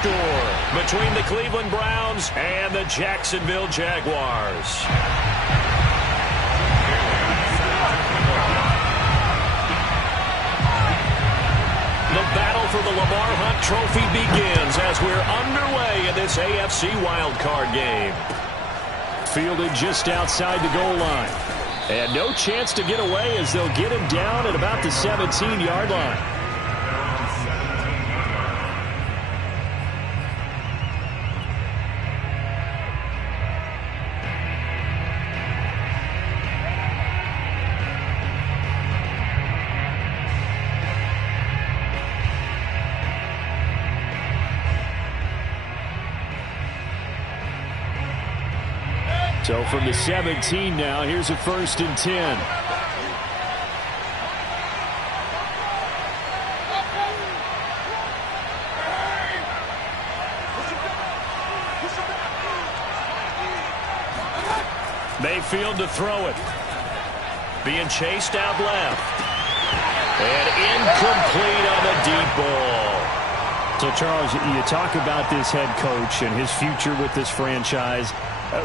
score between the Cleveland Browns and the Jacksonville Jaguars. The battle for the Lamar Hunt Trophy begins as we're underway in this AFC wildcard game. Fielded just outside the goal line. And no chance to get away as they'll get him down at about the 17-yard line. So from the 17 now, here's a 1st and 10. Mayfield to throw it. Being chased out left. And incomplete on the deep ball. So, Charles, you talk about this head coach and his future with this franchise.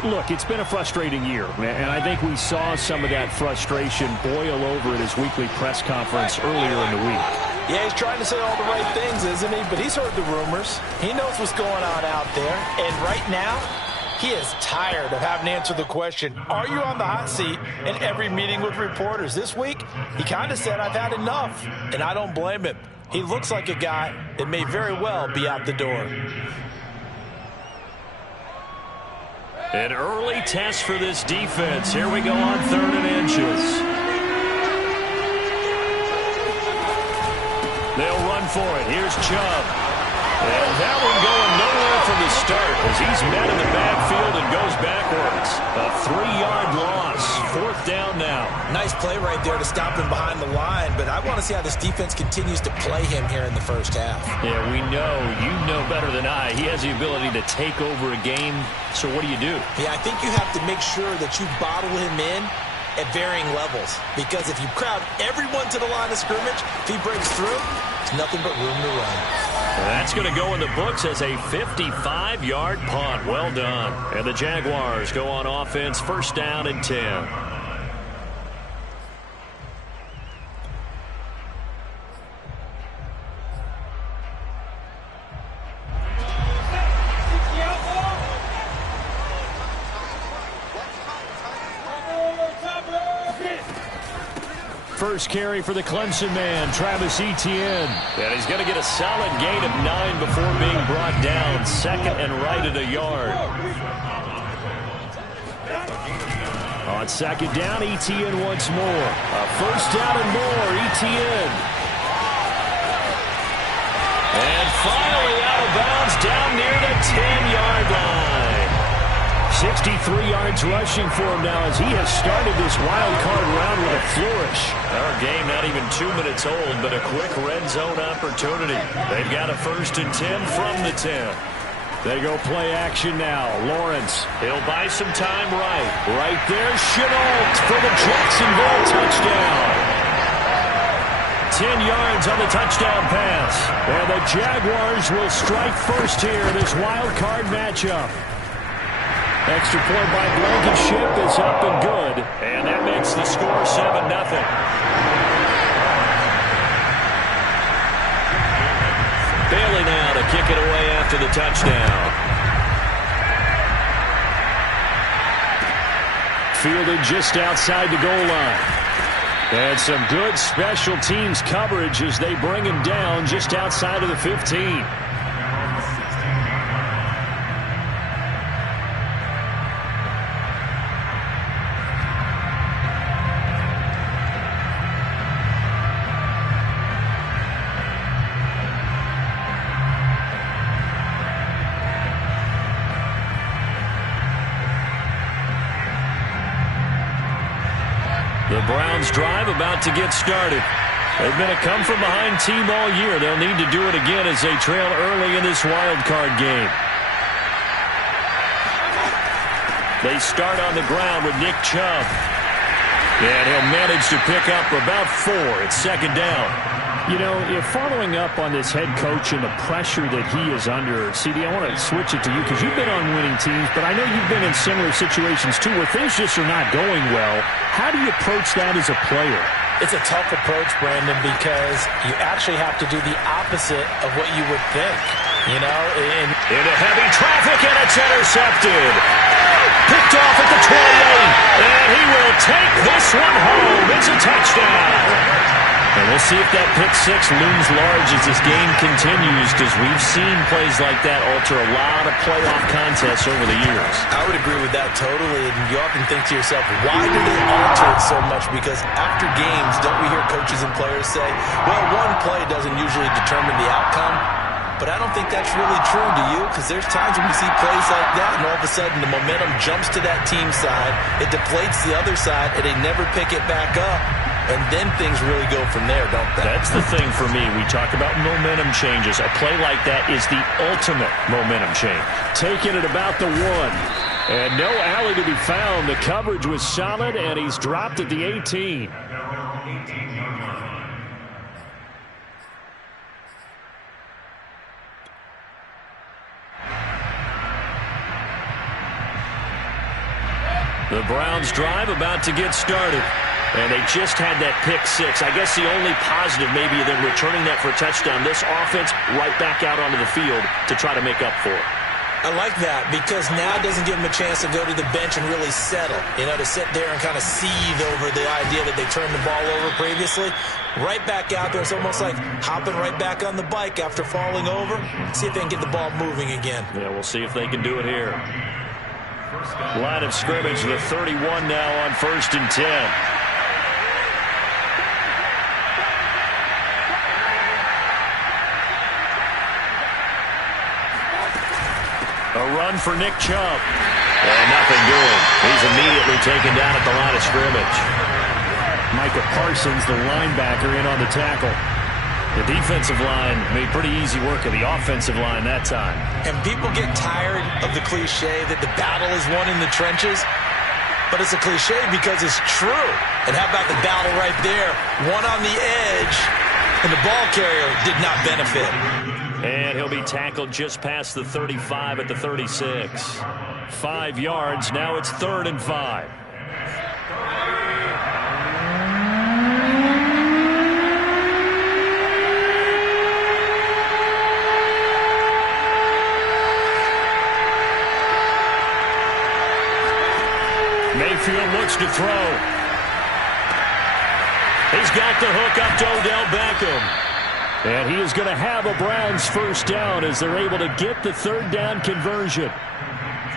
Look, it's been a frustrating year, and I think we saw some of that frustration boil over at his weekly press conference earlier in the week. Yeah, he's trying to say all the right things, isn't he? But he's heard the rumors. He knows what's going on out there. And right now, he is tired of having to answer the question, are you on the hot seat, in every meeting with reporters. This week, he kind of said, I've had enough. And I don't blame him. He looks like a guy that may very well be out the door. An early test for this defense. Here we go on 3rd and inches. They'll run for it. Here's Chubb. And that one going nowhere from the start as he's met in the backfield and goes backwards. A 3-yard loss. 4th down now. Nice play right there to stop him behind the line, but I want to see how this defense continues to play him here in the first half. Yeah, we know. You know better than I. He has the ability to take over a game. So what do you do? Yeah, I think you have to make sure that you bottle him in at varying levels. Because if you crowd everyone to the line of scrimmage, if he breaks through, there's nothing but room to run. That's going to go in the books as a 55-yard punt. Well done. And the Jaguars go on offense, 1st down and 10. First carry for the Clemson man, Travis Etienne. And he's going to get a solid gain of 9 before being brought down. 2nd and right at a yard. On 2nd down, Etienne once more. A 1st down and more, Etienne. And finally out of bounds down near the 10-yard line. 63 yards rushing for him now as he has started this wild card round with a flourish. Our game not even 2 minutes old, but a quick red zone opportunity. They've got a 1st and 10 from the 10. They go play action now. Lawrence, he'll buy some time right. Right there, Shenault for the Jacksonville touchdown. 10 yards on the touchdown pass. And the Jaguars will strike first here in this wild card matchup. Extra point by Blankenship is up and good. And that makes the score 7-0. Bailey now to kick it away after the touchdown. Fielded just outside the goal line. And some good special teams coverage as they bring him down just outside of the 15. The Browns drive about to get started. They've been a come-from-behind team all year. They'll need to do it again as they trail early in this wild card game. They start on the ground with Nick Chubb. And he'll manage to pick up about 4. It's 2nd down. You know, if following up on this head coach and the pressure that he is under, CD, I want to switch it to you because you've been on winning teams, but I know you've been in similar situations too where things just are not going well. How do you approach that as a player? It's a tough approach, Brandon, because you actually have to do the opposite of what you would think. You know, into heavy traffic, and it's intercepted. Picked off at the 28, and he will take this one home. It's a touchdown. And we'll see if that pick six looms large as this game continues, because we've seen plays like that alter a lot of playoff contests over the years. I would agree with that totally, and you often think to yourself, why do they alter it so much? Because after games, don't we hear coaches and players say, well, one play doesn't usually determine the outcome? But I don't think that's really true, do you? Because there's times when we see plays like that, and all of a sudden the momentum jumps to that team side, it deflates the other side, and they never pick it back up. And then things really go from there, don't they? That's the thing for me. We talk about momentum changes. A play like that is the ultimate momentum change. Taking it about the 1. And no alley to be found. The coverage was solid, and he's dropped at the 18. The Browns drive about to get started. And they just had that pick six. I guess the only positive maybe of them returning that for a touchdown. This offense right back out onto the field to try to make up for it. I like that because now it doesn't give them a chance to go to the bench and really settle. You know, to sit there and kind of seethe over the idea that they turned the ball over previously. Right back out there. It's almost like hopping right back on the bike after falling over. See if they can get the ball moving again. Yeah, we'll see if they can do it here. Line of scrimmage, the 31 now on 1st and 10. A run for Nick Chubb. And nothing doing. He's immediately taken down at the line of scrimmage. Micah Parsons, the linebacker, in on the tackle. The defensive line made pretty easy work of the offensive line that time. And people get tired of the cliche that the battle is won in the trenches. But it's a cliche because it's true. And how about the battle right there? One on the edge, and the ball carrier did not benefit. And he'll be tackled just past the 35 at the 36. 5 yards. Now it's 3rd and 5. Mayfield looks to throw. He's got the hook up to Odell Beckham. And he is going to have a Browns first down as they're able to get the 3rd down conversion.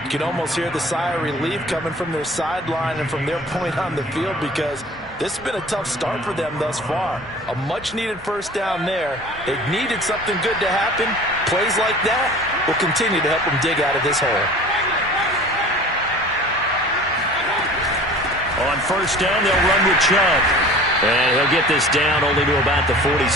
You can almost hear the sigh of relief coming from their sideline and from their point on the field because this has been a tough start for them thus far. A much-needed first down there. They needed something good to happen. Plays like that will continue to help them dig out of this hole. On 1st down, they'll run with Chubb. And he'll get this down only to about the 46.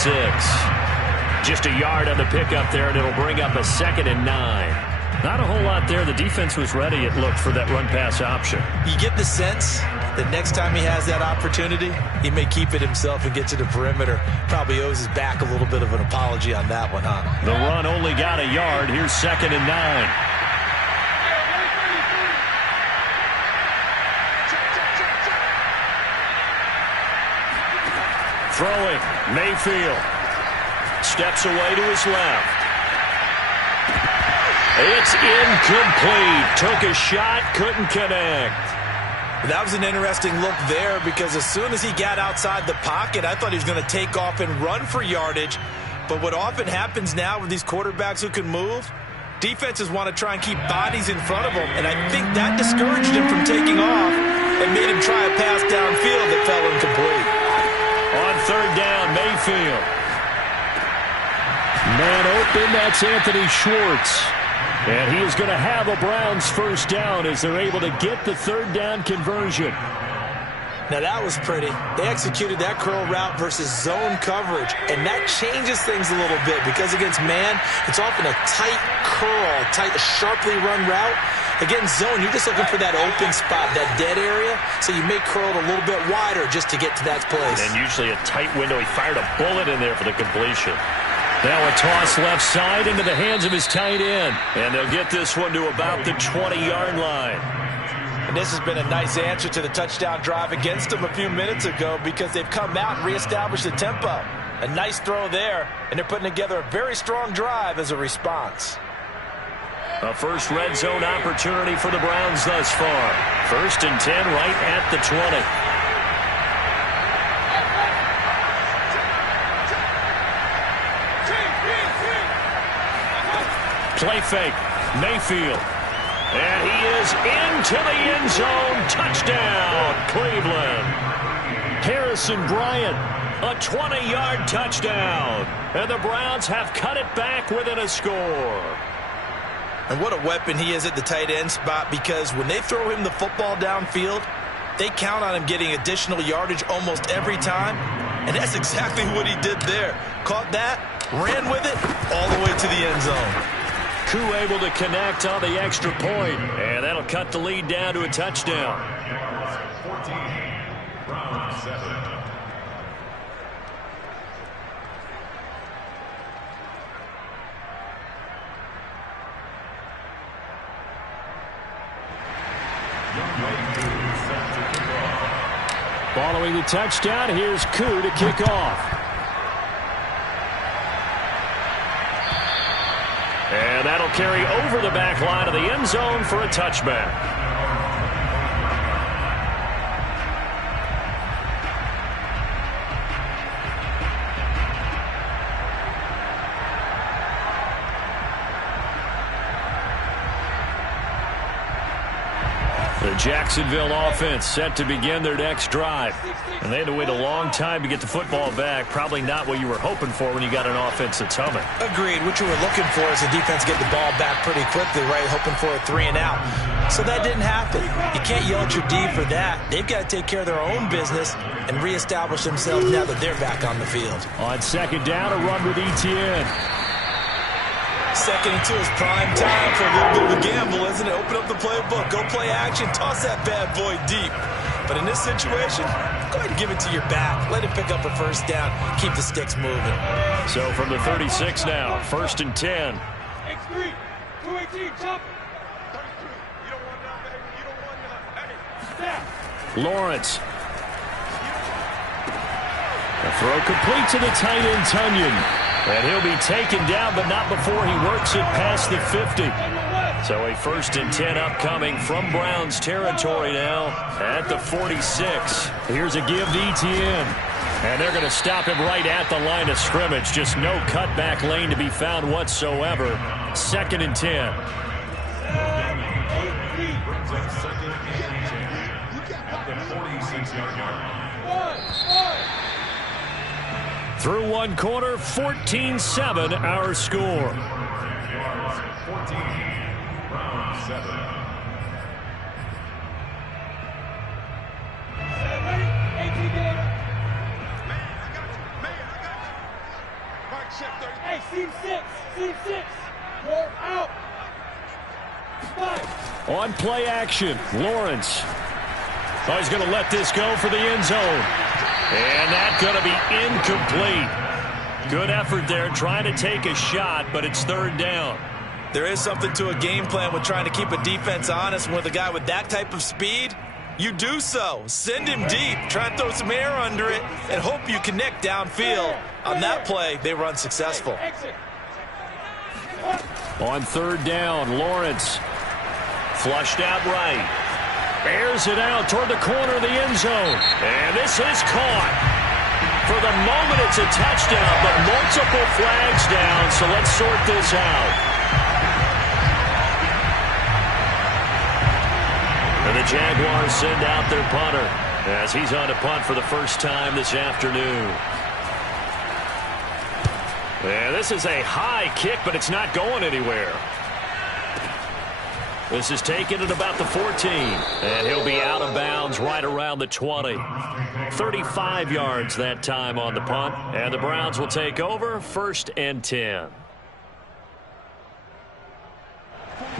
Just a yard on the pickup there, and it'll bring up a 2nd and 9. Not a whole lot there. The defense was ready, it looked, for that run-pass option. You get the sense that next time he has that opportunity, he may keep it himself and get to the perimeter. Probably owes his back a little bit of an apology on that one, huh? The run only got a yard. Here's 2nd and 9. Throwing, Mayfield. Steps away to his left. It's incomplete. Took a shot, couldn't connect. That was an interesting look there because as soon as he got outside the pocket, I thought he was going to take off and run for yardage. But what often happens now with these quarterbacks who can move, defenses want to try and keep bodies in front of them. And I think that discouraged him from taking off and made him try a pass downfield that fell incomplete. On 3rd down, Mayfield. Man open, that's Anthony Schwartz. And he is going to have a Browns first down as they're able to get the 3rd down conversion. Now that was pretty. They executed that curl route versus zone coverage, and that changes things a little bit because against man, it's often a tight curl, a sharply run route. Again, zone, you're just looking for that open spot, that dead area, so you may curl it a little bit wider just to get to that place. And usually a tight window. He fired a bullet in there for the completion. Now a toss left side into the hands of his tight end. And they'll get this one to about the 20-yard line. And this has been a nice answer to the touchdown drive against them a few minutes ago because they've come out and reestablished the tempo. A nice throw there, and they're putting together a very strong drive as a response. A first red zone opportunity for the Browns thus far. 1st and 10 right at the 20. Play fake. Mayfield. And he is into the end zone. Touchdown, Cleveland. Harrison Bryant, a 20-yard touchdown. And the Browns have cut it back within a score. And what a weapon he is at the tight end spot, because when they throw him the football downfield, they count on him getting additional yardage almost every time. And that's exactly what he did there. Caught that, ran with it, all the way to the end zone. Koo able to connect on the extra point, and that'll cut the lead down to a touchdown. 14, Browns 7. Following the touchdown, here's Koo to kick off. And that'll carry over the back line of the end zone for a touchback. The Jacksonville offense set to begin their next drive. And they had to wait a long time to get the football back. Probably not what you were hoping for when you got an offense that's humming. Agreed. What you were looking for is the defense get the ball back pretty quickly, right? Hoping for a 3 and out. So that didn't happen. You can't yell at your D for that. They've got to take care of their own business and reestablish themselves now that they're back on the field. On second down, a run with Etienne. 2nd and 2 is prime time for a little bit of a gamble, isn't it? Open up the playbook, go play action, toss that bad boy deep. But in this situation, go ahead and give it to your back. Let it pick up a first down. Keep the sticks moving. So from the 36 now, 1st and 10. X3, 218, jump. 33, you don't want that, baby. You don't want that. Hey, snap. Lawrence. A throw complete to the tight end, Tunyon. And he'll be taken down, but not before he works it past the 50. So a 1st and 10 upcoming from Browns territory now at the 46. Here's a give to Etienne. And they're going to stop him right at the line of scrimmage. Just no cutback lane to be found whatsoever. 2nd and 10. Through one quarter, 14-7 our score. 14, Browns 7. Hey, seam 6, you're out. On play action, Lawrence. Oh, he's going to let this go for the end zone. And that's going to be incomplete. Good effort there, trying to take a shot, but it's 3rd down. There is something to a game plan with trying to keep a defense honest. With a guy with that type of speed, you do so. Send him deep, try and throw some air under it, and hope you connect downfield. On that play, they were unsuccessful. On 3rd down, Lawrence. Flushed out right. Airs it out toward the corner of the end zone. And this is caught. For the moment, it's a touchdown, but multiple flags down, so let's sort this out. And the Jaguars send out their punter as he's on to punt for the first time this afternoon. And this is a high kick, but it's not going anywhere. This is taken at about the 14, and he'll be out of bounds right around the 20. 35 yards that time on the punt, and the Browns will take over 1st and 10.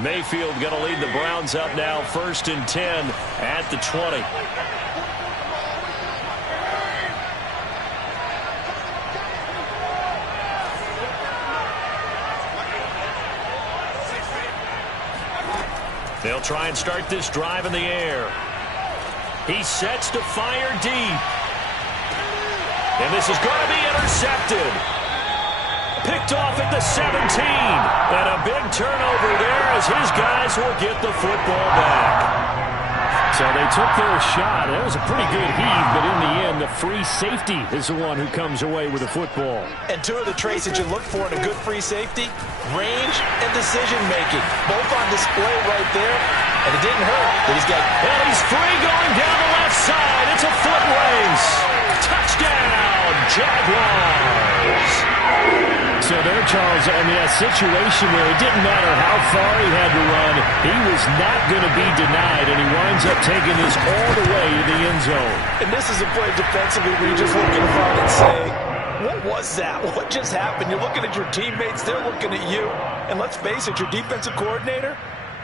Mayfield going to lead the Browns up now, 1st and 10 at the 20. They'll try and start this drive in the air. He sets to fire deep. And this is going to be intercepted. Picked off at the 17. And a big turnover there as his guys will get the football back. So they took their shot. That was a pretty good heave, but in the end, the free safety is the one who comes away with the football. And two of the traits that you look for in a good free safety, range and decision-making. Both on display right there, and it didn't hurt. But he's free going down the left side. It's a foot race. Touchdown, Jaguars. So there, Charles, I mean, a situation where it didn't matter how far he had to run, he was not going to be denied, and he winds up taking this all the way to the end zone. And this is a play defensively where you're just looking around and saying, what was that? What just happened? You're looking at your teammates, they're looking at you. And let's face it, your defensive coordinator,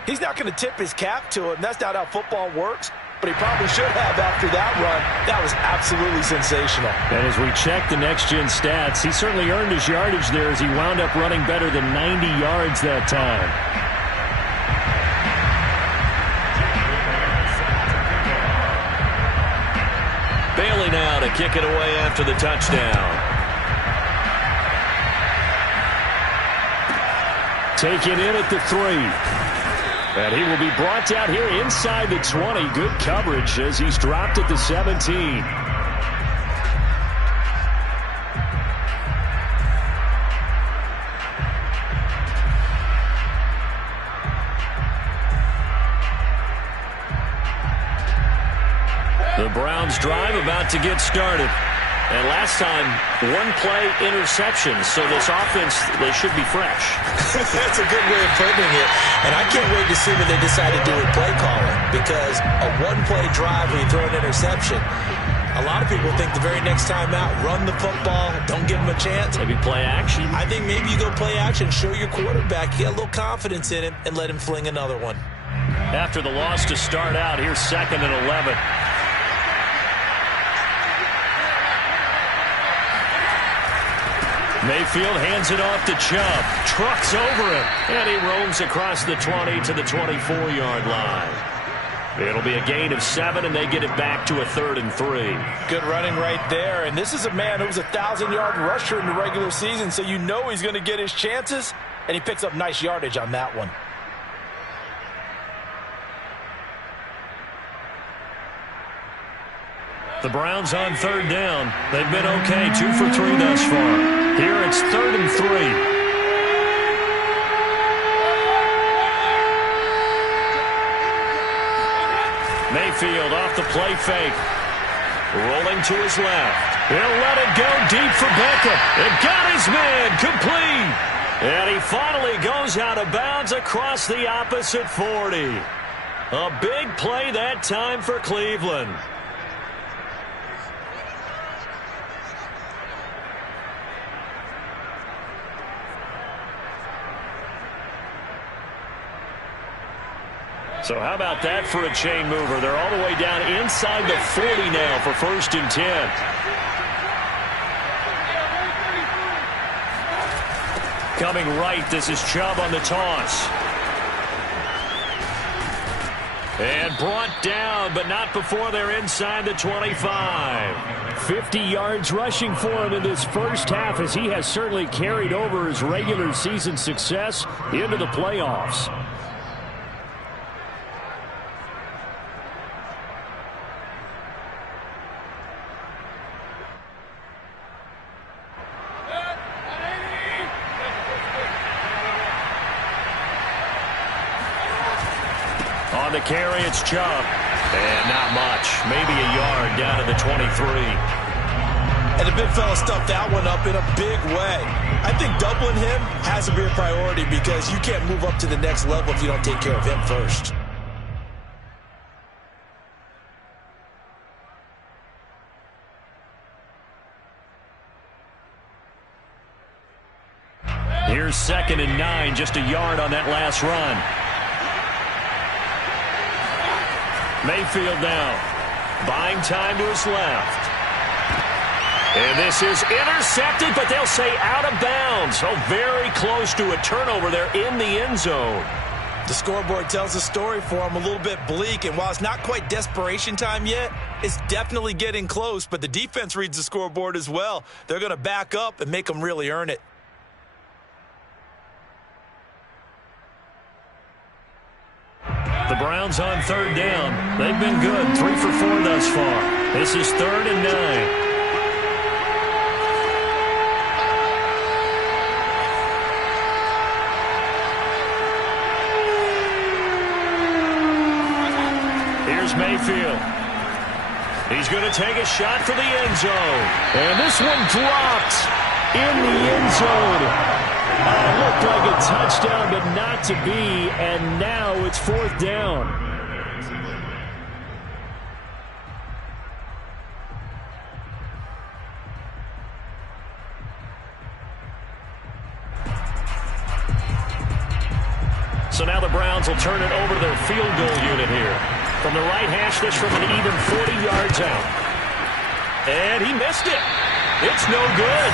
he's not going to tip his cap to him. That's not how football works. But he probably should have after that run. That was absolutely sensational. And as we check the next-gen stats, he certainly earned his yardage there as he wound up running better than 90 yards that time. Bailey now to kick it away after the touchdown. Taken in at the 3. And he will be brought down here inside the 20. Good coverage as he's dropped at the 17. The Browns drive about to get started. And last time, one-play interception. So this offense, they should be fresh. That's a good way of putting it. And I can't wait to see what they decide to do with play calling. Because a one-play drive where you throw an interception, a lot of people think the very next time out, run the football, don't give them a chance. Maybe play action. I think maybe you go play action, show your quarterback, get a little confidence in him, and let him fling another one. After the loss to start out, here's 2nd and 11. Mayfield hands it off to Chubb. Trucks over him. And he roams across the 20 to the 24-yard line. It'll be a gain of 7, and they get it back to a 3rd and 3. Good running right there. And this is a man who was a 1,000-yard rusher in the regular season, so you know he's going to get his chances. And he picks up nice yardage on that one. The Browns on 3rd down. They've been okay, 2 for 3 thus far. Here it's 3rd and 3. Mayfield off the play fake. Rolling to his left. He'll let it go deep for Beckham. It got his man complete. And he finally goes out of bounds across the opposite 40. A big play that time for Cleveland. So how about that for a chain mover? They're all the way down inside the 40 now for 1st and 10. Coming right, this is Chubb on the toss. And brought down, but not before they're inside the 25. 50 yards rushing for him in this first half as he has certainly carried over his regular season success into the playoffs. On the carry, it's Chubb. And not much. Maybe a yard down to the 23. And the big fella stuffed that one up in a big way. I think doubling him has to be a priority because you can't move up to the next level if you don't take care of him first. Here's 2nd and 9, just a yard on that last run. Mayfield now, buying time to his left. And this is intercepted, but they'll say out of bounds. So very close to a turnover there in the end zone. The scoreboard tells a story for him, a little bit bleak, and while it's not quite desperation time yet, it's definitely getting close, but the defense reads the scoreboard as well. They're going to back up and make them really earn it. The Browns on third down. They've been good, 3 for 4 thus far. This is 3rd and 9. Here's Mayfield. He's going to take a shot for the end zone. And this one dropped in the end zone. Looked like a touchdown, but not to be. And now it's 4th down. So now the Browns will turn it over to their field goal unit here. From the right hash, this from an even 40 yards out. And he missed it. It's no good.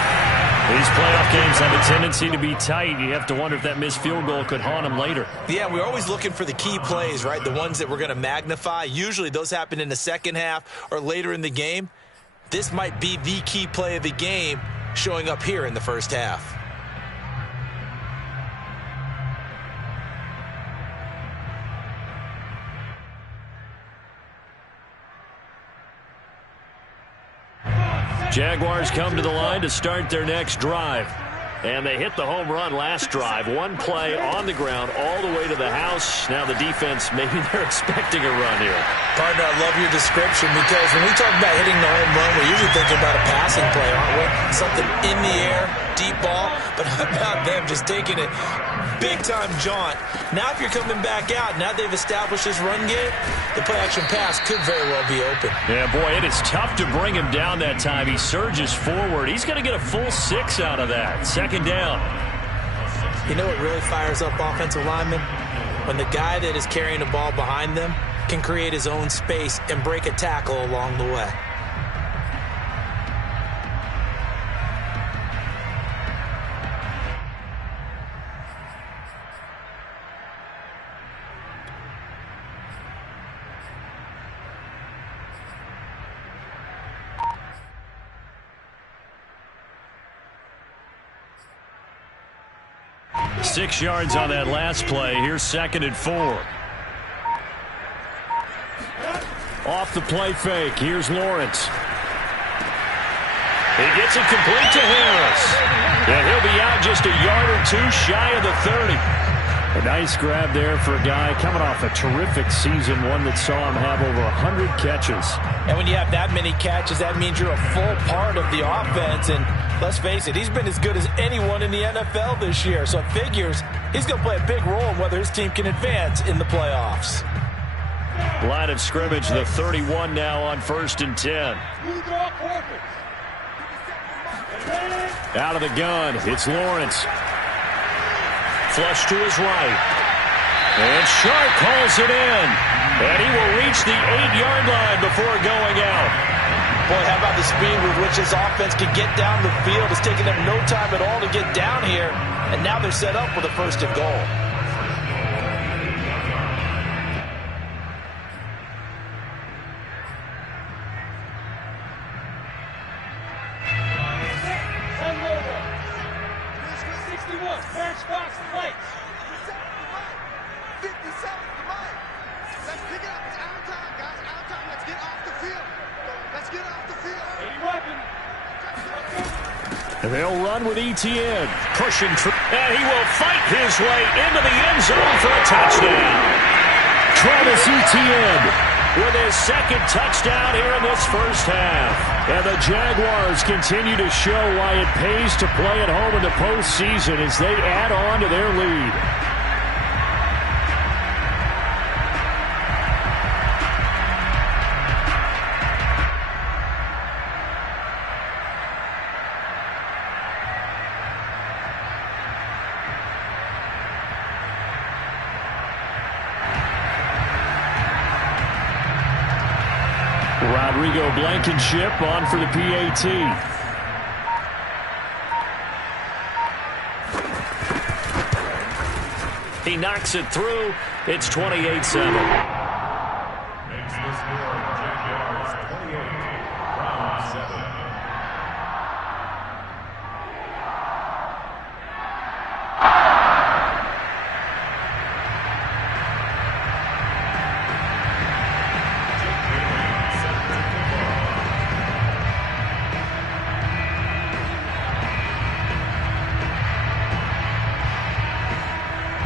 These playoff games have a tendency to be tight. You have to wonder if that missed field goal could haunt him later. Yeah, we're always looking for the key plays, right? The ones that we're going to magnify. Usually those happen in the second half or later in the game. This might be the key play of the game showing up here in the first half. Jaguars come to the line to start their next drive. And they hit the home run last drive. One play on the ground all the way to the house. Now the defense, maybe they're expecting a run here. Partner, I love your description because when we talk about hitting the home run, we're usually thinking about a passing play, aren't we? Something in the air, deep ball. But how about them just taking it big-time jaunt? Now if you're coming back out, now they've established this run game, the play-action pass could very well be open. Yeah, boy, it is tough to bring him down that time. He surges forward. He's going to get a full 6 out of that. 2nd down. You know what really fires up offensive linemen? When the guy that is carrying the ball behind them can create his own space and break a tackle along the way. Six yards on that last play. Here's 2nd and 4. Off the play fake. Here's Lawrence. He gets it complete to Harris. And he'll be out just a yard or 2 shy of the 30. A nice grab there for a guy coming off a terrific season, one that saw him have over 100 catches. And when you have that many catches, that means you're a full part of the offense. And let's face it, he's been as good as anyone in the NFL this year. So it figures he's going to play a big role in whether his team can advance in the playoffs. Line of scrimmage, the 31 now on 1st and 10. Out of the gun, it's Lawrence. Flush to his right. And Sharp calls it in. And he will reach the 8-yard line before going out. Boy, how about the speed with which this offense can get down the field? It's taken them no time at all to get down here. And now they're set up with a 1st and goal. They'll run with Etienne. Pushing through. And he will fight his way into the end zone for a touchdown. Travis Etienne with his 2nd touchdown here in this first half. And the Jaguars continue to show why it pays to play at home in the postseason as they add on to their lead. Rodrigo Blankenship on for the PAT. He knocks it through. It's 28-7.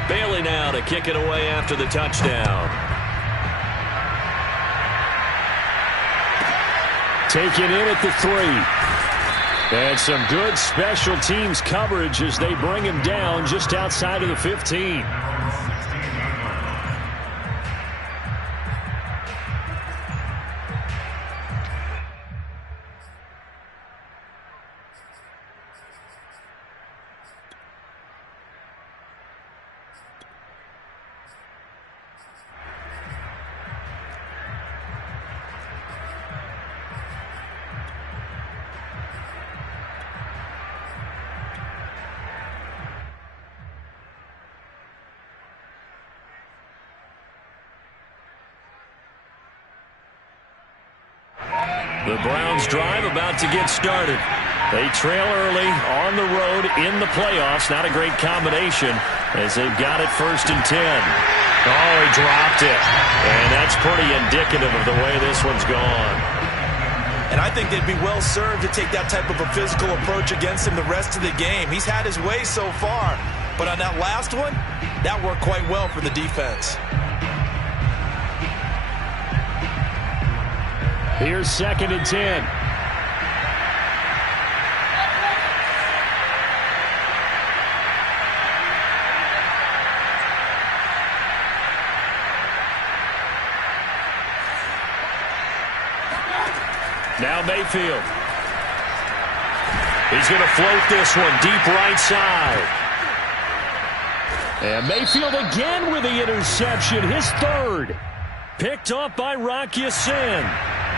Bailey now to kick it away after the touchdown. Taken in at the 3. And some good special teams coverage as they bring him down just outside of the 15. The Browns drive about to get started. They trail early on the road in the playoffs. Not a great combination as they've got it 1st and 10. Oh, he dropped it. And that's pretty indicative of the way this one's gone. And I think they'd be well served to take that type of a physical approach against him the rest of the game. He's had his way so far. But on that last one, that worked quite well for the defense. Here's 2nd and 10. Now Mayfield. He's going to float this one deep right side. And Mayfield again with the interception, his 3rd. Picked up by Rock Ya-Sin.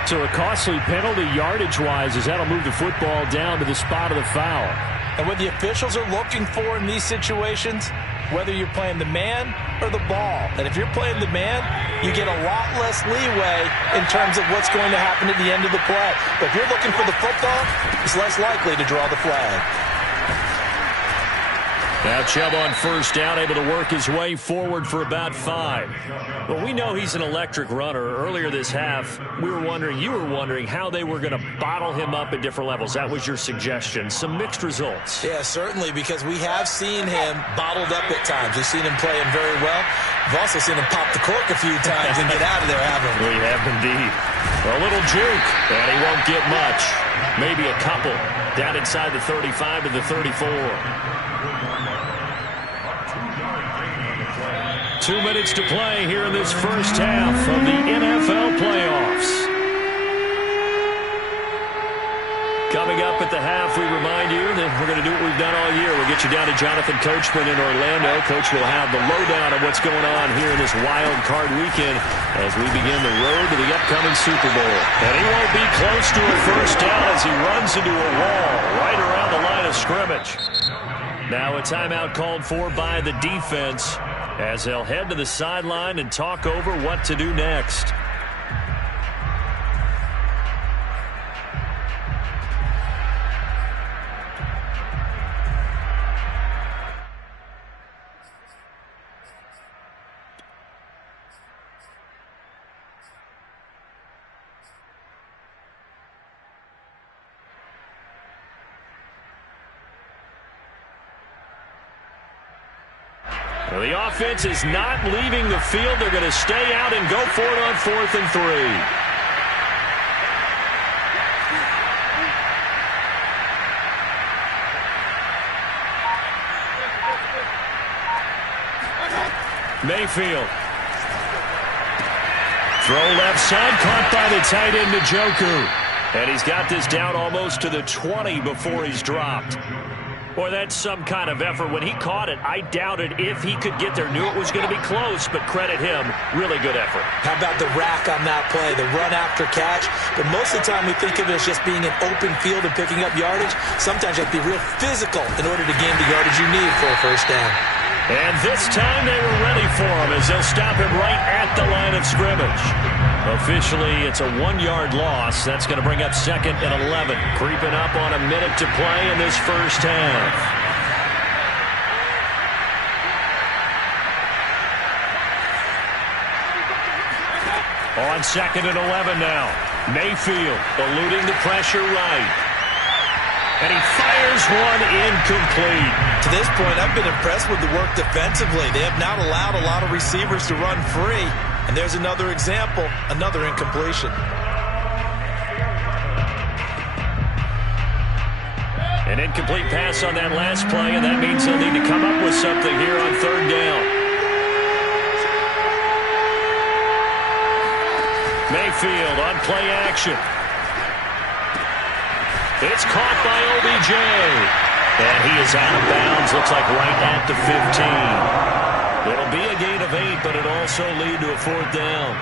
So a costly penalty yardage-wise as that'll move the football down to the spot of the foul. And what the officials are looking for in these situations, whether you're playing the man or the ball. And if you're playing the man, you get a lot less leeway in terms of what's going to happen at the end of the play. But if you're looking for the football, it's less likely to draw the flag. Now Chubb on 1st down, able to work his way forward for about 5. Well, we know he's an electric runner. Earlier this half, you were wondering how they were going to bottle him up at different levels. That was your suggestion. Some mixed results. Yeah, certainly, because we have seen him bottled up at times. We've seen him playing very well. We've also seen him pop the cork a few times and get out of there, haven't we? We have indeed. A little juke, and he won't get much. Maybe a couple. Down inside the 35 to the 34. 2 minutes to play here in this first half of the NFL playoffs. Coming up at the half, we remind you that we're going to do what we've done all year. We'll get you down to Jonathan Coachman in Orlando. Coach will have the lowdown of what's going on here in this wild card weekend as we begin the road to the upcoming Super Bowl. And he won't be close to a 1st down as he runs into a wall right around the line of scrimmage. Now a timeout called for by the defense as they'll head to the sideline and talk over what to do next. The offense is not leaving the field. They're going to stay out and go for it on 4th and 3. Mayfield. Throw left side, caught by the tight end Njoku. And he's got this down almost to the 20 before he's dropped. Boy, that's some kind of effort. When he caught it, I doubted if he could get there. Knew it was going to be close, but credit him. Really good effort. How about the rack on that play, the run after catch? But most of the time we think of it as just being an open field and picking up yardage. Sometimes you have to be real physical in order to gain the yardage you need for a first down. And this time they were ready for him as they'll stop him right at the line of scrimmage. Officially, it's a 1-yard loss. That's going to bring up 2nd and 11. Creeping up on a minute to play in this first half. On 2nd and 11 now. Mayfield eluding the pressure right. And he fires one incomplete. To this point, I've been impressed with the work defensively. They have not allowed a lot of receivers to run free. And there's another example, another incompletion. An incomplete pass on that last play, and that means they'll need to come up with something here on 3rd down. Mayfield on play action. It's caught by OBJ. And he is out of bounds, looks like right at the 15. It'll be a gain of 8, but it'll also lead to a 4th down.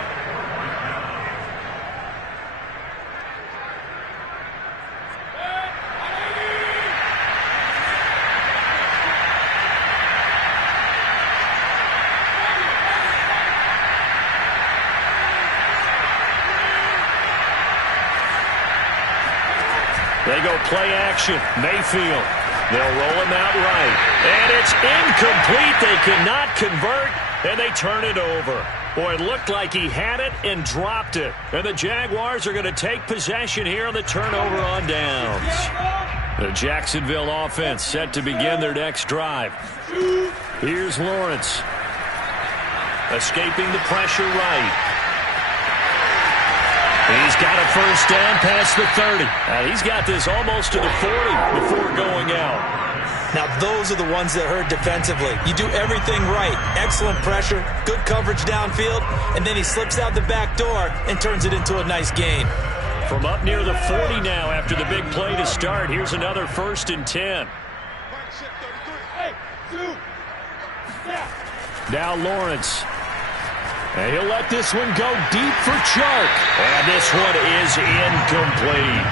They go play action. Mayfield. They'll roll him out right. And it's incomplete. They cannot convert, and they turn it over. Boy, it looked like he had it and dropped it. And the Jaguars are going to take possession here on the turnover on downs. The Jacksonville offense set to begin their next drive. Here's Lawrence. Escaping the pressure right. He's got a first down past the 30. He's got this almost to the 40 before going out. Now, those are the ones that hurt defensively. You do everything right. Excellent pressure, good coverage downfield, and then he slips out the back door and turns it into a nice gain. From up near the 40 now after the big play to start, here's another 1st and 10. Now Lawrence. And he'll let this one go deep for Chark. And this one is incomplete.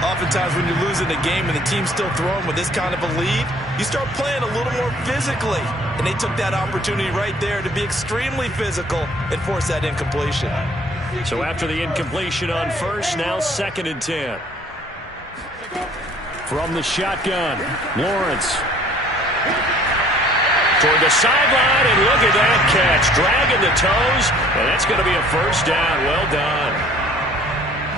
Oftentimes when you're losing a game and the team's still throwing with this kind of a lead, you start playing a little more physically. And they took that opportunity right there to be extremely physical and force that incompletion. So after the incompletion on 1st, now 2nd and 10. From the shotgun, Lawrence. Toward the sideline, and look at that catch. Dragging the toes, and that's going to be a first down. Well done.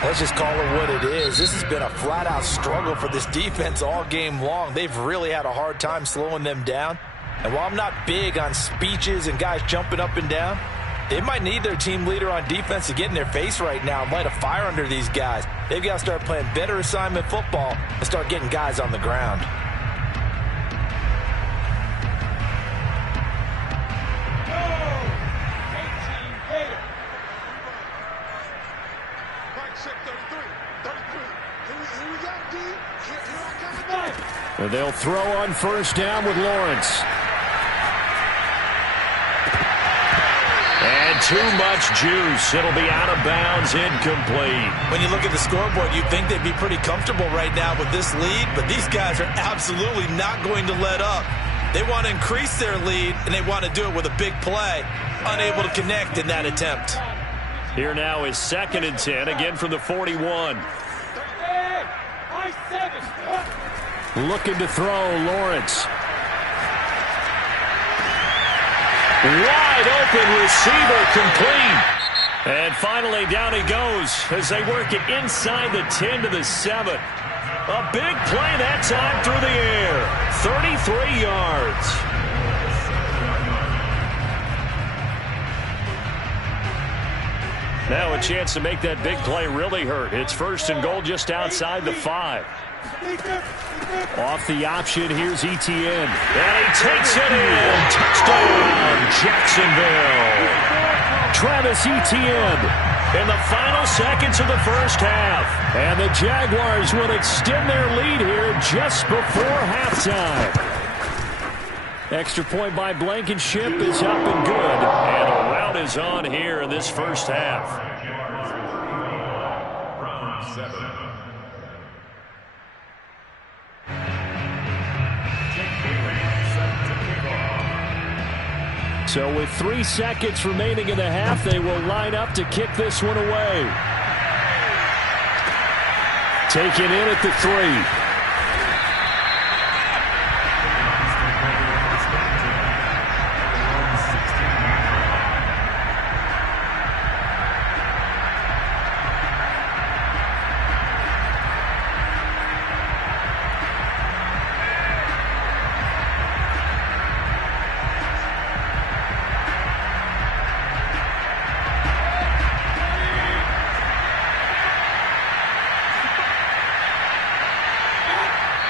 Let's just call it what it is. This has been a flat-out struggle for this defense all game long. They've really had a hard time slowing them down. And while I'm not big on speeches and guys jumping up and down, they might need their team leader on defense to get in their face right now and light a fire under these guys. They've got to start playing better assignment football and start getting guys on the ground. They'll throw on 1st down with Lawrence. And too much juice. It'll be out of bounds, incomplete. When you look at the scoreboard, you'd think they'd be pretty comfortable right now with this lead, but these guys are absolutely not going to let up. They want to increase their lead, and they want to do it with a big play. Unable to connect in that attempt. Here now is 2nd and 10, again from the 41. Looking to throw, Lawrence. Wide open receiver, complete. And finally down he goes as they work it inside the 10 to the 7. A big play that time through the air. 33 yards. Now a chance to make that big play really hurt. It's 1st and goal just outside the 5. Off the option, here's Etienne. And he takes it in. Touchdown, Jacksonville. Travis Etienne in the final seconds of the first half. And the Jaguars will extend their lead here just before halftime. Extra point by Blankenship is up and good. And a rout is on here in this first half. Round 7. So with 3 seconds remaining in the half, they will line up to kick this one away. Taken in at the 3.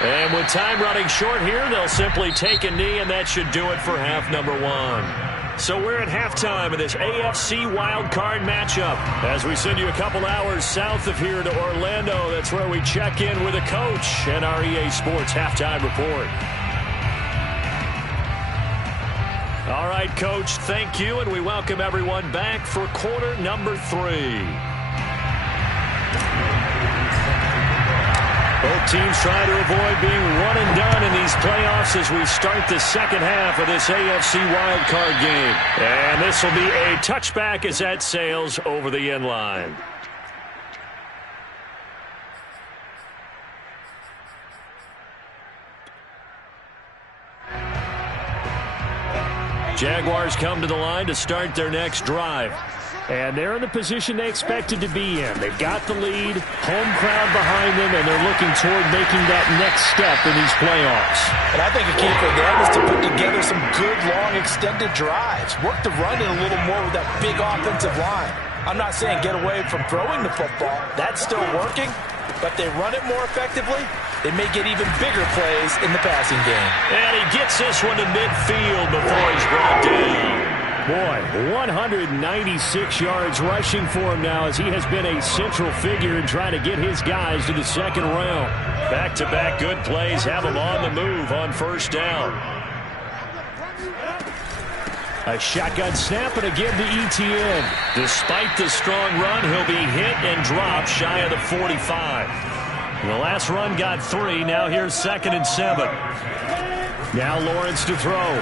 And with time running short here, they'll simply take a knee, and that should do it for half number 1. So we're at halftime of this AFC wildcard matchup. As we send you a couple hours south of here to Orlando, that's where we check in with a coach and our EA Sports halftime report. All right, Coach, thank you, and we welcome everyone back for quarter number 3. Both teams trying to avoid being one and done in these playoffs as we start the second half of this AFC wildcard game. And this will be a touchback as that sails over the end line. Jaguars come to the line to start their next drive. And they're in the position they expected to be in. They've got the lead, home crowd behind them, and they're looking toward making that next step in these playoffs. And I think a key for them is to put together some good, long, extended drives. Work the run in a little more with that big offensive line. I'm not saying get away from throwing the football. That's still working. But they run it more effectively, they may get even bigger plays in the passing game. And he gets this one to midfield before he's brought down. Boy, 196 yards rushing for him now as he has been a central figure in trying to get his guys to the second round. Back-to-back good plays have him on the move on first down. A shotgun snap and again to ETN. Despite the strong run, he'll be hit and dropped shy of the 45. The last run got 3. Now here's 2nd and 7. Now Lawrence to throw.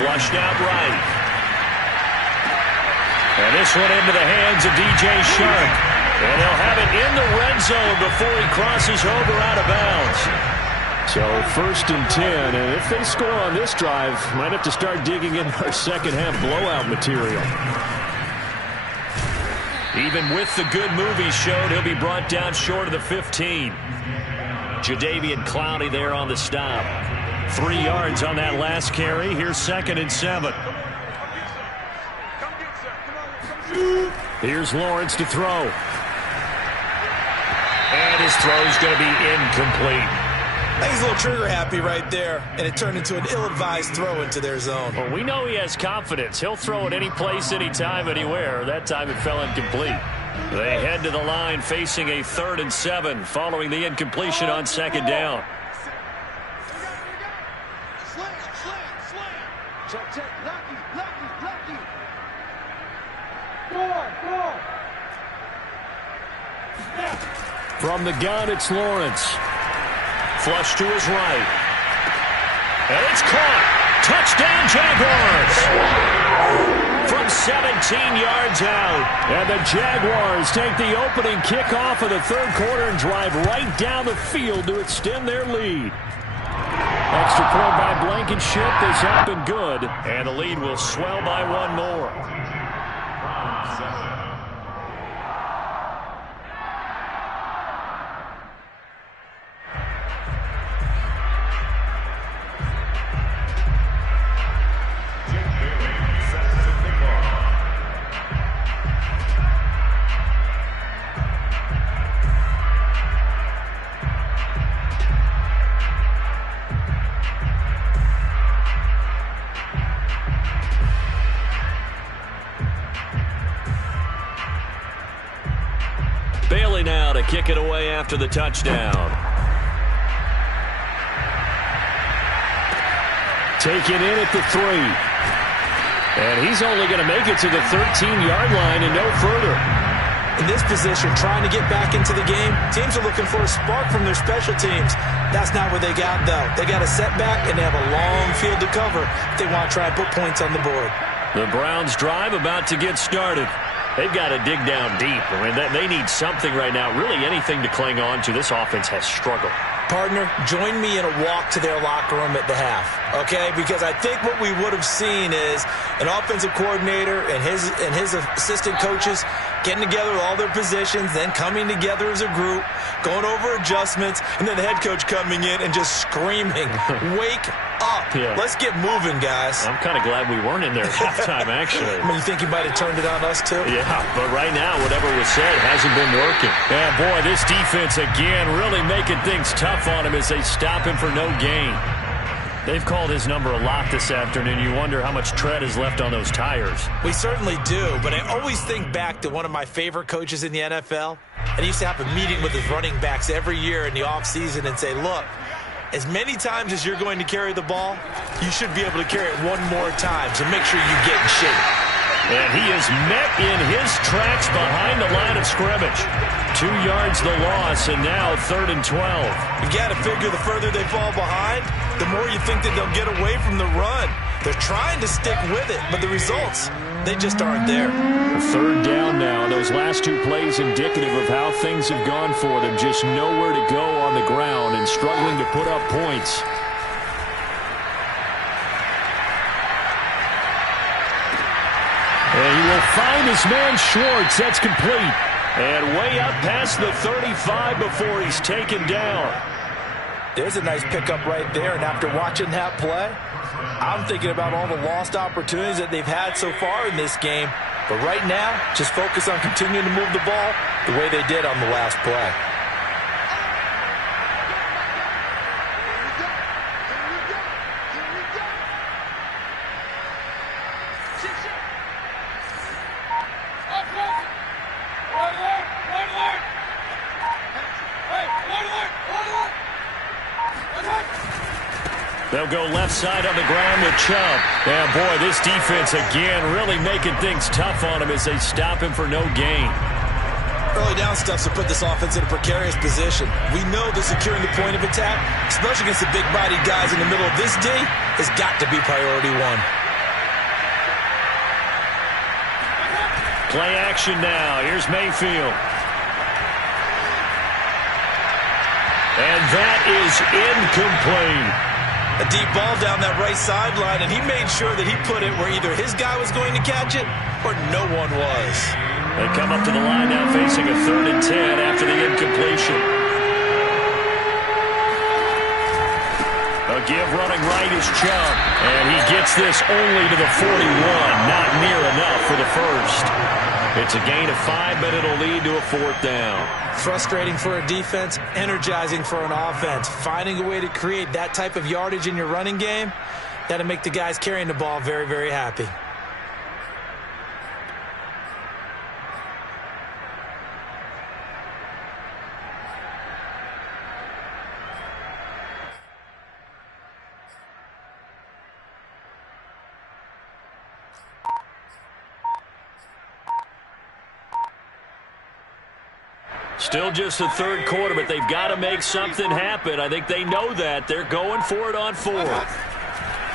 Flushed out right. And this one into the hands of DJ Shark. And they'll have it in the red zone before he crosses over out of bounds. So 1st and 10, and if they score on this drive, might have to start digging in our second half blowout material. Even with the good move he showed, he'll be brought down short of the 15. Jadeveon Clowney there on the stop. 3 yards on that last carry. Here's 2nd and 7. Here's Lawrence to throw. And his throw's going to be incomplete. I think he's a little trigger happy right there, and it turned into an ill-advised throw into their zone. Well, we know he has confidence. He'll throw it any place, anytime, anywhere. That time it fell incomplete. They head to the line facing a 3rd and 7 following the incompletion on 2nd down. From the gun, it's Lawrence. Flush to his right. And it's caught. Touchdown, Jaguars. From 17 yards out. And the Jaguars take the opening kickoff of the 3rd quarter and drive right down the field to extend their lead. Extra point by Blankenship is up and good. And the lead will swell by 1 more. kick it away after the touchdown. Taken in at the 3. And he's only going to make it to the 13-yard line and no further. In this position, trying to get back into the game, teams are looking for a spark from their special teams. That's not what they got, though. They got a setback, and they have a long field to cover if they want to try and put points on the board. The Browns drive about to get started. They've got to dig down deep. I mean, they need something right now, really anything to cling on to. This offense has struggled. Partner, join me in a walk to their locker room at the half, okay? Because I think what we would have seen is an offensive coordinator and his assistant coaches getting together with all their positions, then coming together as a group, going over adjustments, and then the head coach coming in and just screaming, wake up. Yeah. Let's get moving, guys. I'm kind of glad we weren't in there at halftime, actually. I mean, you think he might have turned it on us, too? Yeah, but right now, whatever was said hasn't been working. Yeah, boy, this defense, again, really making things tough on him as they stop him for no gain. They've called his number a lot this afternoon. You wonder how much tread is left on those tires. We certainly do, but I always think back to one of my favorite coaches in the NFL. And he used to have a meeting with his running backs every year in the offseason and say, look, as many times as you're going to carry the ball, you should be able to carry it one more time, so make sure you get in shape. And he is met in his tracks behind the line of scrimmage. 2 yards the loss, and now 3rd and 12. You got to figure the further they fall behind, the more you think that they'll get away from the run. They're trying to stick with it, but the results, they just aren't there. 3rd down now. Those last 2 plays indicative of how things have gone for them. Just nowhere to go on the ground and struggling to put up points. And he will find his man Schwartz. That's complete. And way up past the 35 before he's taken down. There's a nice pickup right there. And after watching that play, I'm thinking about all the lost opportunities that they've had so far in this game. But right now, just focus on continuing to move the ball the way they did on the last play. They'll go left side on the ground with Chubb. Yeah, boy, this defense again really making things tough on him as they stop him for no gain. Early down stuffs will put this offense in a precarious position. We know that securing the point of attack, especially against the big-bodied guys in the middle of this D, has got to be priority one. Play action now. Here's Mayfield. And that is incomplete. A deep ball down that right sideline, and he made sure that he put it where either his guy was going to catch it or no one was. They come up to the line now facing a 3rd and 10 after the incompletion. A give running right is Chubb, and he gets this only to the 41. Not near enough for the first. It's a gain of 5, but it'll lead to a 4th down. Frustrating for a defense, energizing for an offense. Finding a way to create that type of yardage in your running game, that'll make the guys carrying the ball very, very happy. Still just the 3rd quarter, but they've got to make something happen. I think they know that. They're going for it on 4th.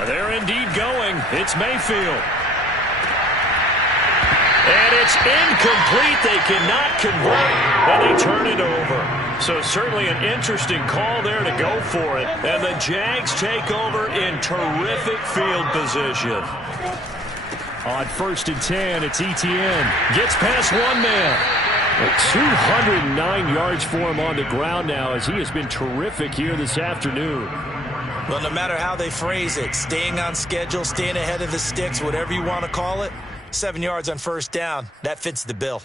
They're indeed going. It's Mayfield. And it's incomplete. They cannot convert, and they turn it over. So certainly an interesting call there to go for it. And the Jags take over in terrific field position. On 1st and 10, it's Etienne. Gets past one man. 209 yards for him on the ground now as he has been terrific here this afternoon. Well, no matter how they phrase it, staying on schedule, staying ahead of the sticks, whatever you want to call it, 7 yards on 1st down, that fits the bill.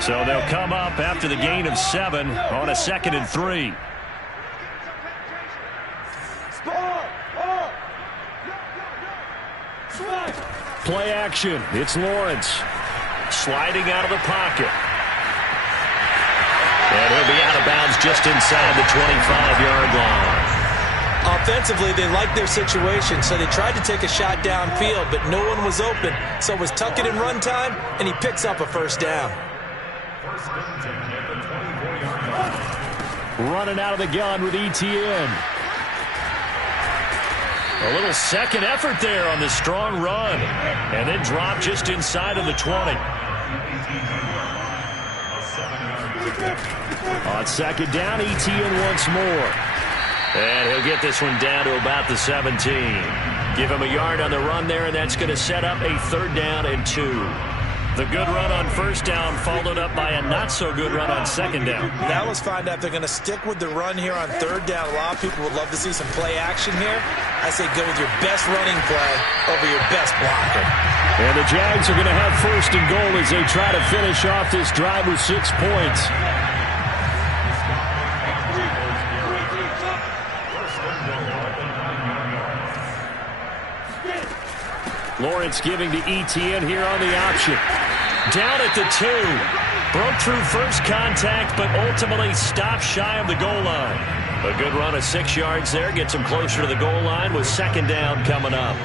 So they'll come up after the gain of 7 on a 2nd and 3. Play action. It's Lawrence. Sliding out of the pocket. And he'll be out of bounds just inside the 25-yard line. Offensively, they liked their situation, so they tried to take a shot downfield, but no one was open. So it was tuck it in run time, and he picks up a first down. Running out of the gun with ETN. A little second effort there on the strong run. And then drop just inside of the 20. On second down, ETN once more. And he'll get this one down to about the 17. Give him a yard on the run there, and that's going to set up a 3rd down and 2. The good run on first down followed up by a not-so-good run on second down. Now let's find out if they're going to stick with the run here on 3rd down. A lot of people would love to see some play action here. I say go with your best running play over your best blocker. And the Jags are going to have 1st and goal as they try to finish off this drive with 6 points. Lawrence giving to ETN here on the option. Down at the 2. Broke through first contact, but ultimately stopped shy of the goal line. A good run of 6 yards there. Gets him closer to the goal line with 2nd down coming up.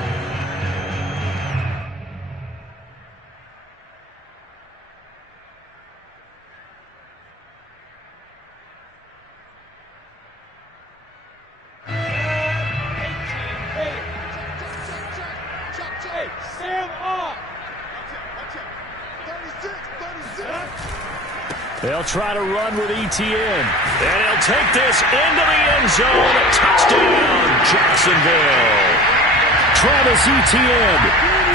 They'll try to run with ETN. And he'll take this into the end zone. Touchdown, Jacksonville. Travis Etienne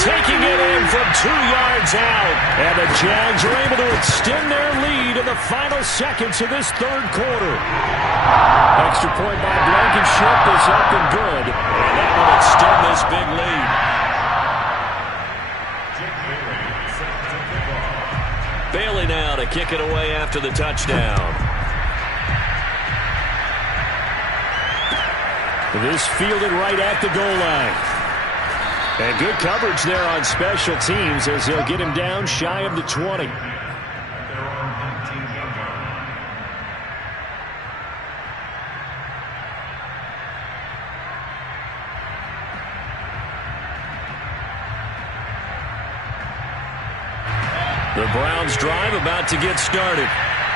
taking it in from 2 yards out. And the Jags are able to extend their lead in the final seconds of this 3rd quarter. Extra point by Blankenship is up and good. And that will extend this big lead. Bailey now to kick it away after the touchdown. This fielded right at the goal line. And good coverage there on special teams as they'll get him down shy of the 20. The Browns drive about to get started.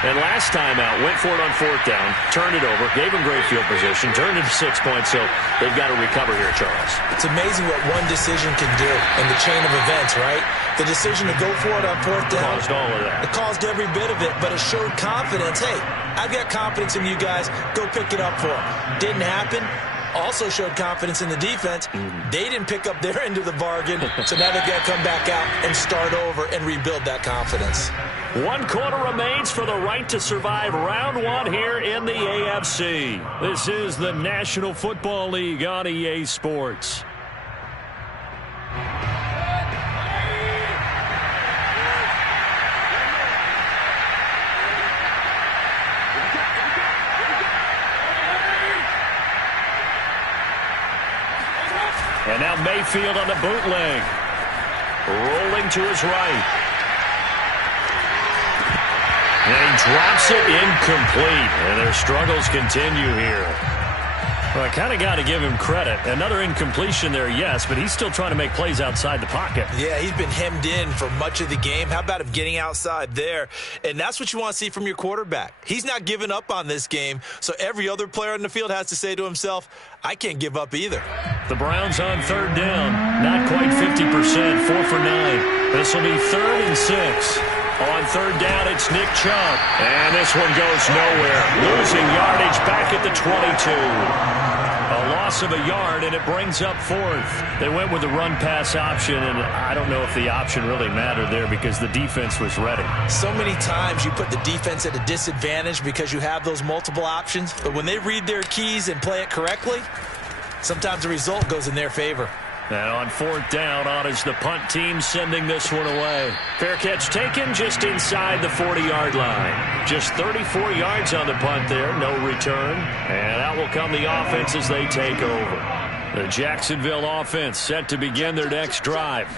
And last time out, went for it on 4th down, turned it over, gave him great field position, turned it to 6 points, so they've got to recover here, Charles. It's amazing what one decision can do in the chain of events, right? The decision to go for it on 4th down. Caused all of that. It caused every bit of it, but it showed confidence. Hey, I've got confidence in you guys. Go pick it up for them. Didn't happen. Also showed confidence in the defense. They didn't pick up their end of the bargain, so now they've got to come back out and start over and rebuild that confidence. 1 quarter remains for the right to survive round 1 here in the AFC. This is the National Football League on EA Sports. And now Mayfield on the bootleg. Rolling to his right. And he drops it incomplete. And their struggles continue here. Well, I kind of got to give him credit. Another incompletion there, yes, but he's still trying to make plays outside the pocket. Yeah, he's been hemmed in for much of the game. How about him getting outside there? And that's what you want to see from your quarterback. He's not giving up on this game, so every other player on the field has to say to himself, I can't give up either. The Browns on 3rd down. Not quite 50%, 4 for 9. This will be 3rd and 6. On 3rd down, it's Nick Chubb. And this one goes nowhere. Losing yardage back at the 22. A loss of a yard, and it brings up 4th. They went with the run-pass option, and I don't know if the option really mattered there because the defense was ready. So many times you put the defense at a disadvantage because you have those multiple options, but when they read their keys and play it correctly, sometimes the result goes in their favor. And on 4th down, on is the punt team sending this one away. Fair catch taken just inside the 40-yard line. Just 34 yards on the punt there, no return. And out will come the offense as they take over. The Jacksonville offense set to begin their next drive.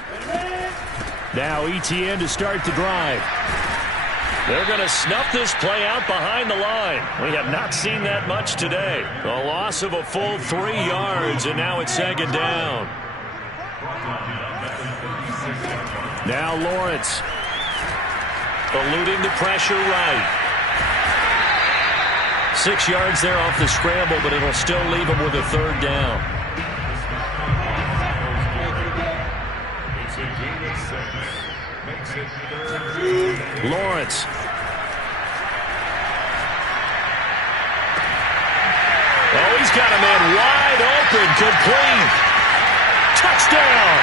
Now Etienne to start the drive. They're going to snuff this play out behind the line. We have not seen that much today. A loss of a full 3 yards, and now it's second down. Now Lawrence. Eluding the pressure right. 6 yards there off the scramble, but it'll still leave him with a third down. Lawrence. Oh, he's got a man wide open, complete. Touchdown.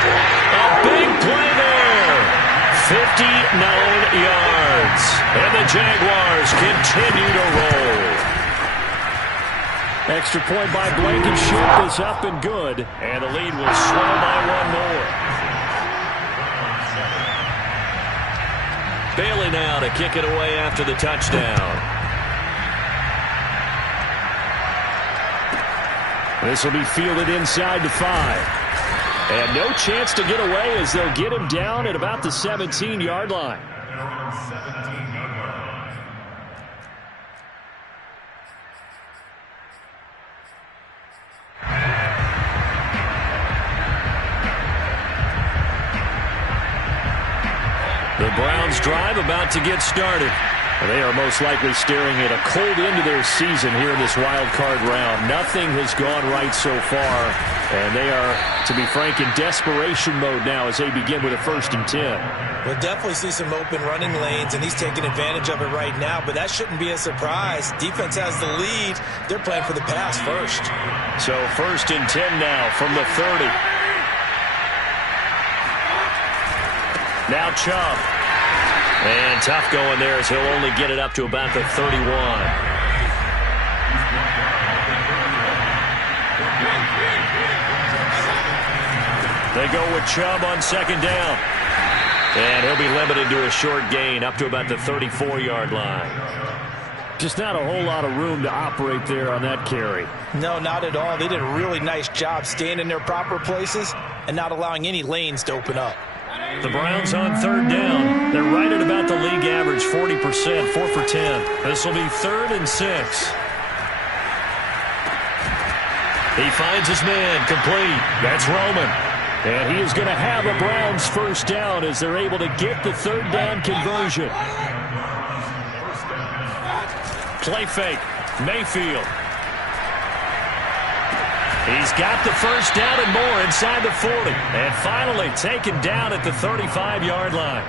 A big play there. 59 yards. And the Jaguars continue to roll. Extra point by Blankenship is up and good. And the lead will swell by 1 more. Bailey now to kick it away after the touchdown. This will be fielded inside the 5. And no chance to get away as they'll get him down at about the 17-yard line. The Browns drive about to get started. They are most likely staring at a cold end to their season here in this wild card round. Nothing has gone right so far, and they are, to be frank, in desperation mode now as they begin with a 1st and 10. We'll definitely see some open running lanes, and he's taking advantage of it right now, but that shouldn't be a surprise. Defense has the lead. They're playing for the pass first. So 1st and 10 now from the 30. Now Chubb. And tough going there as he'll only get it up to about the 31. They go with Chubb on 2nd down. And he'll be limited to a short gain up to about the 34-yard line. Just not a whole lot of room to operate there on that carry. No, not at all. They did a really nice job staying in their proper places and not allowing any lanes to open up. The Browns on 3rd down. They're right at about the league average, 40%, 4 for 10. This will be 3rd and 6. He finds his man, complete. That's Roman. And he is going to have a Browns 1st down as they're able to get the 3rd down conversion. Play fake. Mayfield. He's got the 1st down and more inside the 40. And finally taken down at the 35-yard line.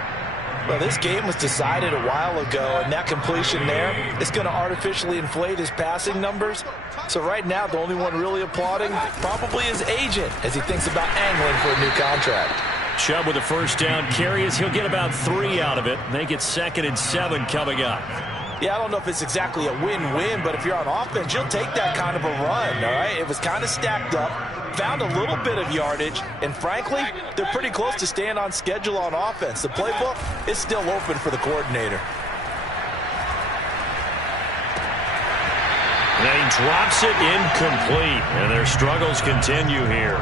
Well, this game was decided a while ago, and that completion there is going to artificially inflate his passing numbers. So right now, the only one really applauding probably his agent as he thinks about angling for a new contract. Chubb with a 1st down carry as he'll get about 3 out of it. Make it 2nd and 7 coming up. Yeah, I don't know if it's exactly a win-win, but if you're on offense, you'll take that kind of a run, all right? It was kind of stacked up, found a little bit of yardage, and frankly, they're pretty close to staying on schedule on offense. The playbook is still open for the coordinator. And he drops it incomplete, and their struggles continue here.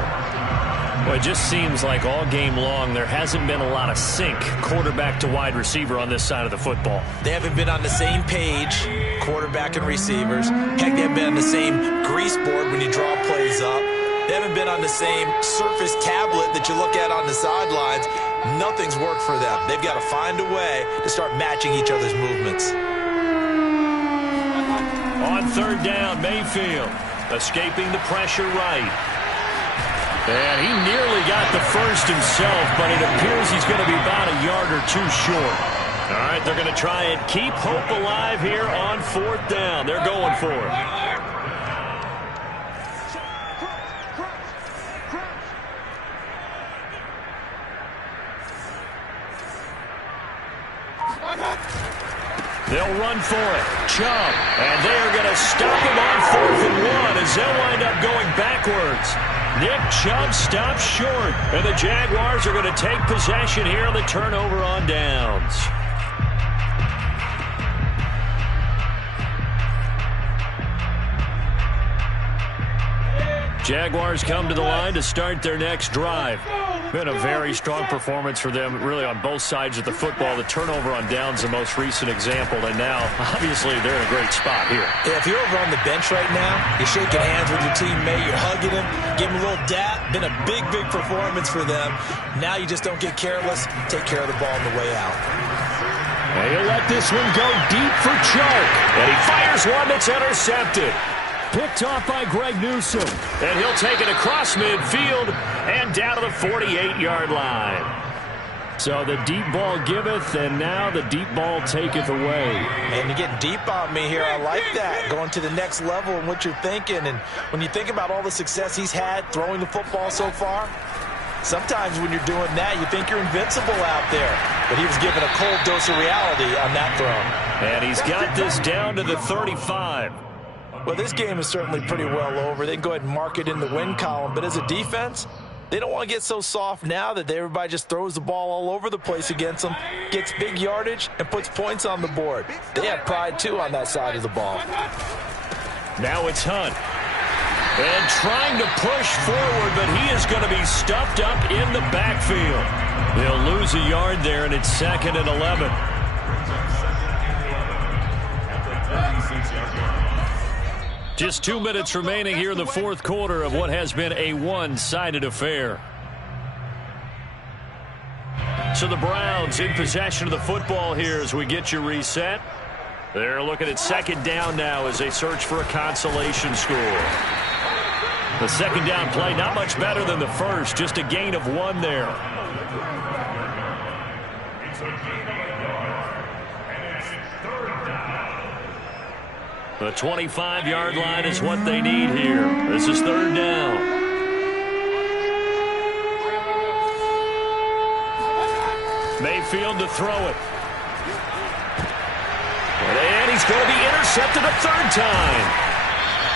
Well, it just seems like all game long there hasn't been a lot of sync quarterback to wide receiver on this side of the football. They haven't been on the same page, quarterback and receivers. Heck, they haven't been on the same grease board when you draw plays up. They haven't been on the same surface tablet that you look at on the sidelines. Nothing's worked for them. They've got to find a way to start matching each other's movements. On 3rd down, Mayfield escaping the pressure right. And he nearly got the 1st himself, but it appears he's going to be about a yard or 2 short. All right, they're going to try and keep hope alive here on 4th down. They're going for it. They'll run for it. Chubb. And they are going to stop him on 4th and 1 as they'll wind up going backwards. Nick Chubb stops short, and the Jaguars are going to take possession here on the turnover on downs. Jaguars come to the line to start their next drive. Been a very strong performance for them, really, on both sides of the football. The turnover on downs, the most recent example, and now, obviously, they're in a great spot here. Yeah, if you're over on the bench right now, you're shaking hands with your teammate, you're hugging him, giving him a little dap. Been a big, big performance for them. Now you just don't get careless. Take care of the ball on the way out. And he'll let this one go deep for Chark. And he fires one that's intercepted. Picked off by Greg Newsome. And he'll take it across midfield and down to the 48-yard line. So the deep ball giveth, and now the deep ball taketh away. And you're getting deep on me here. I like that. Going to the next level and what you're thinking. And when you think about all the success he's had throwing the football so far, sometimes when you're doing that, you think you're invincible out there. But he was given a cold dose of reality on that throw. And he's got this down to the 35. Well, this game is certainly pretty well over. They can go ahead and mark it in the win column. But as a defense, they don't want to get so soft now that everybody just throws the ball all over the place against them, gets big yardage, and puts points on the board. They have pride, too, on that side of the ball. Now it's Hunt. And trying to push forward, but he is going to be stuffed up in the backfield. They'll lose a yard there, and it's 2nd and 11. Just 2 minutes remaining here in the fourth quarter of what has been a one-sided affair. So the Browns in possession of the football here as we get you reset. They're looking at 2nd down now as they search for a consolation score. The 2nd down play not much better than the first, just a gain of 1 there. The 25-yard line is what they need here. This is 3rd down. Mayfield to throw it. And he's going to be intercepted a 3rd time.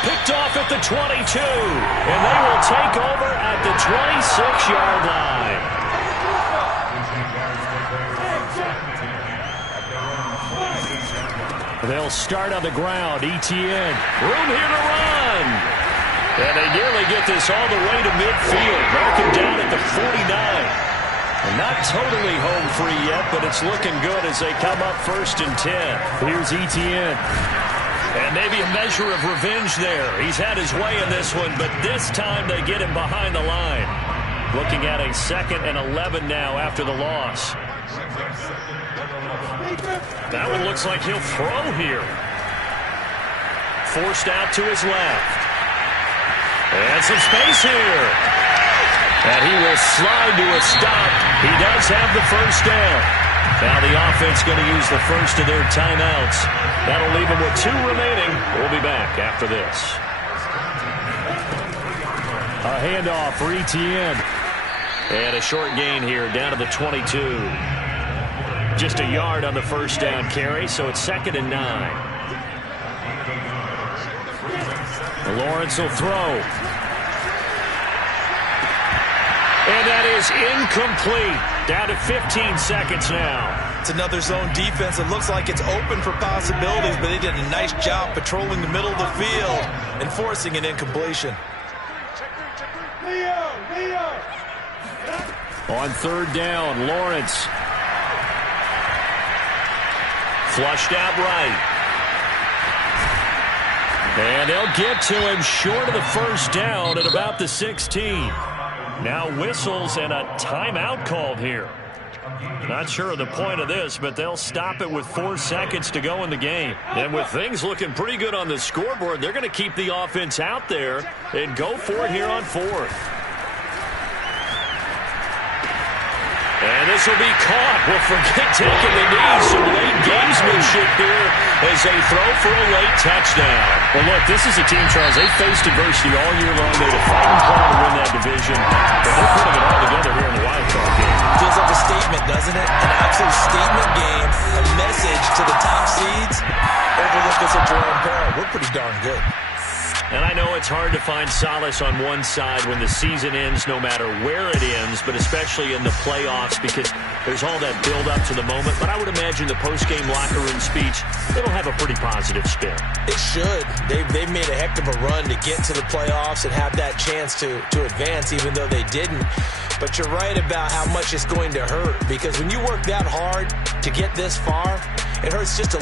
Picked off at the 22. And they will take over at the 26-yard line. They'll start on the ground. Etienne. Room here to run. And they nearly get this all the way to midfield. Mark him down at the 49. And not totally home free yet, but it's looking good as they come up 1st and 10. Here's Etienne. And maybe a measure of revenge there. He's had his way in this one, but this time they get him behind the line. Looking at a 2nd and 11 now after the loss. That one looks like he'll throw here. Forced out to his left. And some space here. And he will slide to a stop. He does have the 1st down. Now the offense going to use the first of their timeouts. That'll leave them with 2 remaining. We'll be back after this. A handoff for Etienne. And a short gain here down to the 22. Just a yard on the 1st down carry, so it's 2nd and 9. Lawrence will throw. And that is incomplete. Down to 15 seconds now. It's another zone defense. It looks like it's open for possibilities, but they did a nice job patrolling the middle of the field and forcing an incompletion. On 3rd down, Lawrence. Flushed out right. And they'll get to him short of the 1st down at about the 16. Now whistles and a timeout called here. Not sure of the point of this, but they'll stop it with 4 seconds to go in the game. And with things looking pretty good on the scoreboard, they're going to keep the offense out there and go for it here on 4th. And this will be caught. Well, forget taking the knee. Some late gamesmanship here as they throw for a late touchdown. Well, look, this is a team, Charles. They faced adversity all year long. They had a fighting plan to win that division. But they're putting it all together here in the wild card game. Feels like a statement, doesn't it? An absolute statement game. A message to the top seeds. Overlook us at your own peril. We're pretty darn good. And I know it's hard to find solace on one side when the season ends, no matter where it ends, but especially in the playoffs because there's all that build-up to the moment. But I would imagine the post-game locker room speech, it'll have a pretty positive spin. It should. They've made a heck of a run to get to the playoffs and have that chance to advance, even though they didn't. But you're right about how much it's going to hurt because when you work that hard to get this far, it hurts just a